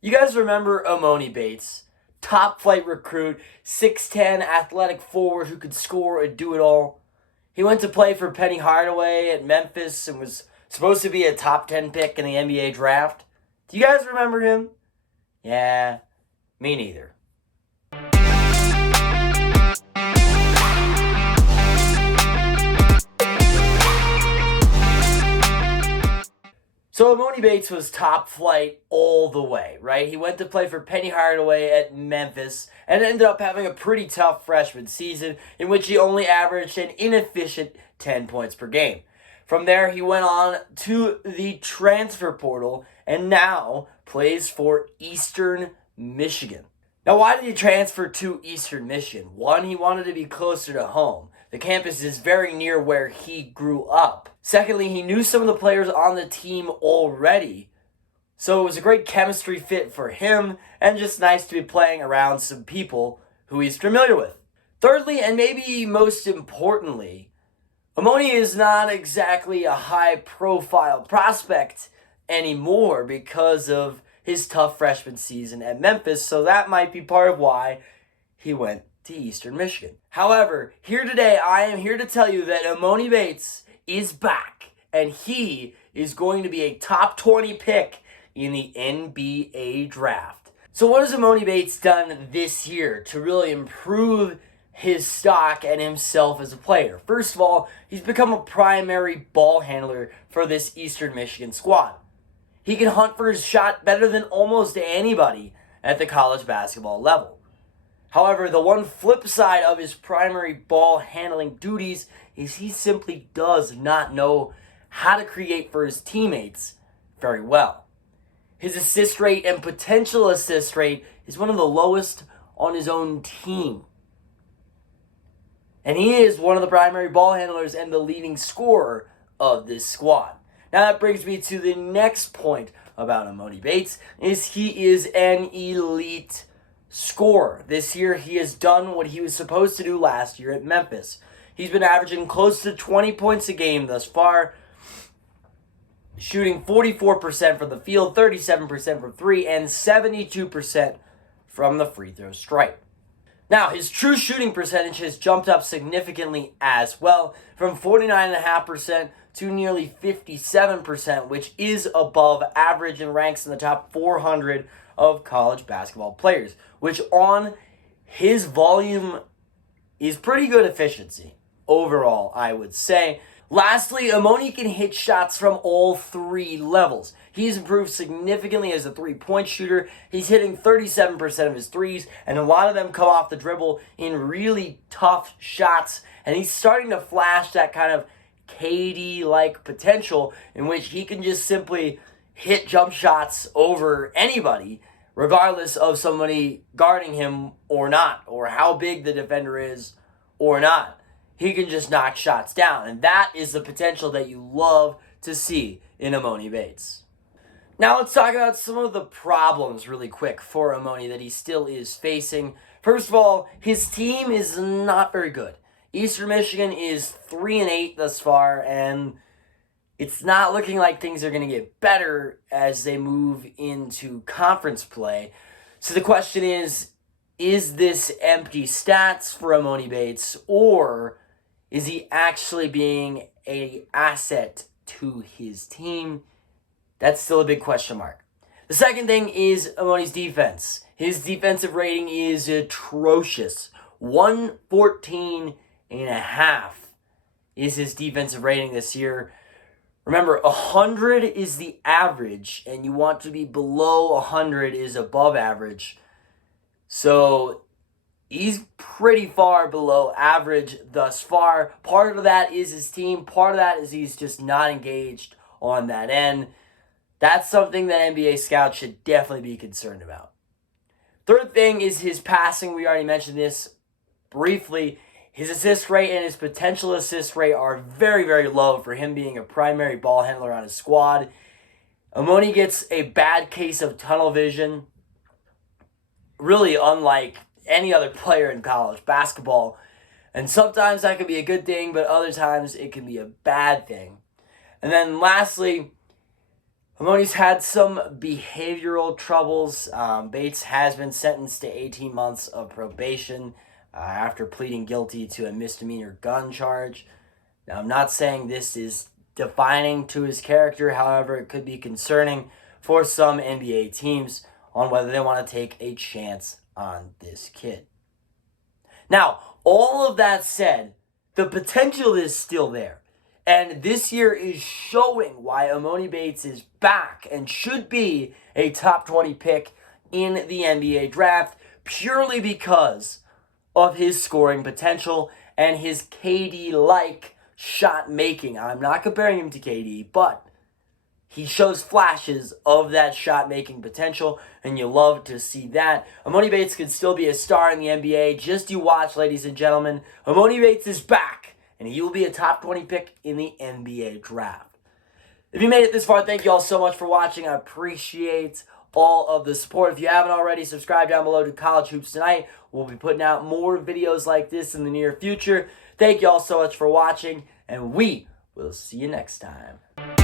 You guys remember Emoni Bates? Top flight recruit, 6'10", athletic forward who could score and do it all. He went to play for Penny Hardaway at Memphis and was supposed to be a top 10 pick in the NBA draft. Do you guys remember him? Yeah, me neither. So Emoni Bates was top flight all the way, right? He went to play for Penny Hardaway at Memphis and ended up having a pretty tough freshman season in which he only averaged an inefficient 10 points per game. From there, he went on to the transfer portal and now plays for Eastern Michigan. Now, why did he transfer to Eastern Michigan? One, he wanted to be closer to home. The campus is very near where he grew up. Secondly, he knew some of the players on the team already, so it was a great chemistry fit for him and just nice to be playing around some people who he's familiar with. Thirdly, and maybe most importantly, Emoni is not exactly a high-profile prospect anymore because of his tough freshman season at Memphis, so that might be part of why he went to Eastern Michigan. However, here today, I am here to tell you that Emoni Bates is back, and he is going to be a top 20 pick in the NBA draft. So what has Emoni Bates done this year to really improve his stock and himself as a player? First of all, he's become a primary ball handler for this Eastern Michigan squad. He can hunt for his shot better than almost anybody at the college basketball level. However, the one flip side of his primary ball handling duties is he simply does not know how to create for his teammates very well. His assist rate and potential assist rate is one of the lowest on his own team. And he is one of the primary ball handlers and the leading scorer of this squad. Now that brings me to the next point about Emoni Bates, is he is an elite scorer. This year he has done what he was supposed to do last year at Memphis. He's been averaging close to 20 points a game thus far, shooting 44% from the field, 37% from three, and 72% from the free throw stripe. Now, his true shooting percentage has jumped up significantly as well, from 49.5% to nearly 57%, which is above average and ranks in the top 400 of college basketball players, which on his volume is pretty good efficiency overall, I would say. Lastly, Emoni can hit shots from all three levels. He's improved significantly as a three-point shooter. He's hitting 37% of his threes, and a lot of them come off the dribble in really tough shots. And he's starting to flash that kind of KD-like potential in which he can just simply hit jump shots over anybody, regardless of somebody guarding him or not, or how big the defender is or not. He can just knock shots down, and that is the potential that you love to see in Emoni Bates. Now let's talk about some of the problems really quick for Emoni that he still is facing. First of all, his team is not very good. Eastern Michigan is 3-8 thus far, and it's not looking like things are going to get better as they move into conference play. So the question is this empty stats for Emoni Bates, or is he actually being an asset to his team? That's still a big question mark. The second thing is Emoni's defense. His defensive rating is atrocious. 114.5 is his defensive rating this year. Remember, 100 is the average, and you want to be below 100 is above average. So he's pretty far below average thus far. Part of that is his team. Part of that is he's just not engaged on that end. That's something that NBA scouts should definitely be concerned about. Third thing is his passing. We already mentioned this briefly. His assist rate and his potential assist rate are very, very low for him being a primary ball handler on his squad. Emoni gets a bad case of tunnel vision, really unlike any other player in college basketball. And sometimes that can be a good thing, but other times it can be a bad thing. And then lastly, Emoni's had some behavioral troubles. Bates has been sentenced to 18 months of probation after pleading guilty to a misdemeanor gun charge. Now, I'm not saying this is defining to his character. However, it could be concerning for some NBA teams on whether they want to take a chance on this kid. Now, all of that said, the potential is still there. And this year is showing why Emoni Bates is back and should be a top 20 pick in the NBA draft purely because of his scoring potential and his KD-like shot making. I'm not comparing him to KD, but he shows flashes of that shot-making potential, and you love to see that. Emoni Bates could still be a star in the NBA. Just you watch, ladies and gentlemen. Emoni Bates is back, and he will be a top 20 pick in the NBA draft. If you made it this far, thank you all so much for watching. I appreciate all of the support. If you haven't already, subscribe down below to College Hoops Tonight. We'll be putting out more videos like this in the near future. Thank you all so much for watching, and we will see you next time.